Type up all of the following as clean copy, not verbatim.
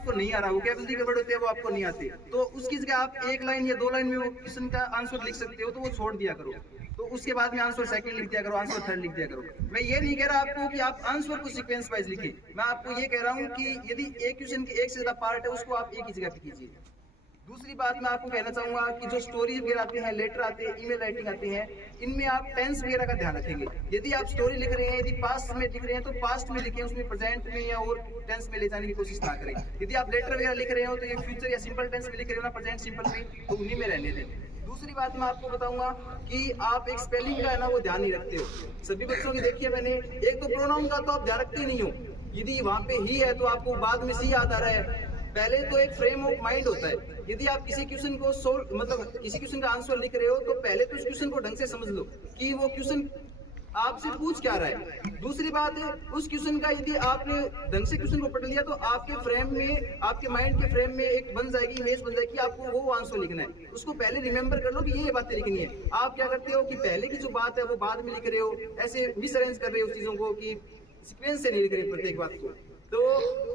आपको नहीं आ रहा, वो कैपेसिटी के वर्ड होते हैं वो आपको नहीं आते, तो उसकी जगह आप 1 लाइन या 2 लाइन में वो क्वेश्चन का आंसर लिख सकते हो, तो वो छोड़ दिया करो। तो उसके बाद में आंसर सेकंड लिख दिया करो, आंसर थर्ड लिख दिया करो। मैं ये नहीं कह रहा आपको कि आप आंसर को सीक्वेंस वाइज लिखिए, मैं आपको ये कह रहा हूँ कि यदि एक क्वेश्चन की एक से ज्यादा पार्ट है उसको आप एक ही जगह पे कीजिए। दूसरी बात मैं आपको कहना चाहूंगा कि जो स्टोरी वगैरह आते हैं, लेटर आते हैं, ईमेल राइटिंग आते हैं, इनमें आप टेंस वगैरह का ध्यान रखेंगे। यदि आप स्टोरी लिख रहे हैं, यदि पास्ट में लिख रहे हैं तो पास्ट में लिखें, उसमें प्रेजेंट में या और टेंस में ले जाने की कोशिश ना करें। यदि आप लेटर वगैरह लिख रहे हो तो ये फ्यूचर या सिंपल टेंस में लिख रहे हो ना, प्रेजेंट सिंपल में, तो उन्हीं में रहने दें। दूसरी बात मैं आपको बताऊंगा कि आप एक स्पेलिंग का है ना वो ध्यान नहीं रखते हो। सभी बच्चों की देखिए मैंने, एक तो प्रोनाउन का तो आप ध्यान रखते नहीं हो, यदि वहां पे ही है तो आपको बाद में सी याद आ रहा है। पहले तो एक फ्रेम ऑफ माइंड होता है, यदि आप किसी क्वेश्चन को सोल्व मतलब किसी क्वेश्चन का आंसर लिख रहे हो तो पहले तो उस क्वेश्चन को ढंग से समझ लो कि वो क्वेश्चन आपसे पूछ क्या रहा है। दूसरी बात है, उस क्वेश्चन का यदि आपने ढंग से क्वेश्चन को पढ़ लिया तो आपके फ्रेम में, आपके माइंड के फ्रेम में एक बन जाएगी, इमेज बन जाएगी, आपको वो आंसर लिखना है। उसको पहले रिमेंबर कर लो कि ये बातें लिखनी है। आप क्या करते हो कि पहले की जो बात है वो बाद में लिख रहे हो, ऐसे मिस अरेंज कर रहे हो उस चीजों को कि सीक्वेंस से नहीं लिख रहे प्रत्येक बात को, तो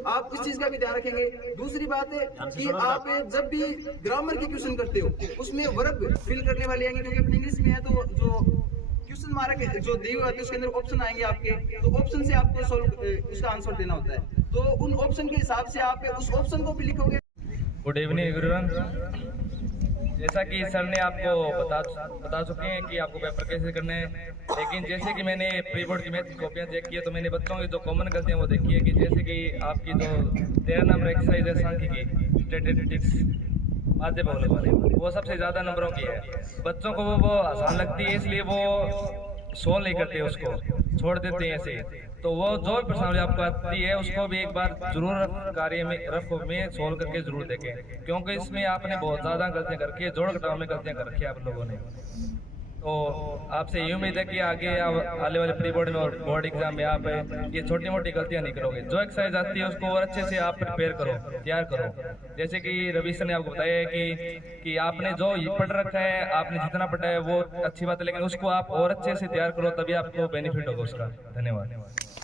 आप इस चीज का भी ध्यान रखेंगे। दूसरी बात है कि आप जब भी ग्रामर के क्वेश्चन करते हो उसमें वर्ब फिल करने वाले आएंगे, क्योंकि अपने इंग्लिश में है तो जो क्वेश्चन मार्क जो दिए हुए होते हैं उसके अंदर ऑप्शन आएंगे आपके, तो ऑप्शन से आपको सोल्व उसका आंसर देना होता है, तो उन ऑप्शन के हिसाब से आप उस ऑप्शन को भी लिखोगे। Good evening everyone. जैसा कि सर ने आपको बता चुके हैं कि आपको पेपर कैसे करने हैं, लेकिन जैसे कि मैंने प्री बोर्ड की मैथ की कॉपियाँ चेक की है तो मैंने बच्चों की जो कॉमन गलतियाँ वो देखी है कि जैसे कि आपकी जो 13 नंबर एक्सरसाइज है सांख्यिकी स्टैटिस्टिक्स माध्य बहुलक वाले, वो सबसे ज़्यादा नंबरों की है। बच्चों को वो आसान लगती है इसलिए वो सोल्व नहीं करते, उसको छोड़ देते हैं ऐसे। तो वो जो भी प्रश्नावली आपको आती है उसको भी एक बार जरूर कार्य में रफ में सोल्व करके जरूर देखें, क्योंकि इसमें आपने बहुत ज़्यादा गलतियाँ करके है, जोड़ घटाव में गलतियाँ कर रखी है आप लोगों ने। तो आपसे ये उम्मीद है कि आगे आने वाले प्री बोर्ड में और बोर्ड एग्जाम में आप ये छोटी मोटी गलतियां नहीं करोगे। जो एक्सरसाइज आती है उसको और अच्छे से आप प्रिपेयर करो, तैयार करो। जैसे कि रवि सर ने आपको बताया है कि आपने जो पढ़ रखा है, आपने जितना पढ़ा है वो अच्छी बात है, लेकिन उसको आप और अच्छे से तैयार करो, तभी आपको बेनिफिट होगा उसका। धन्यवाद।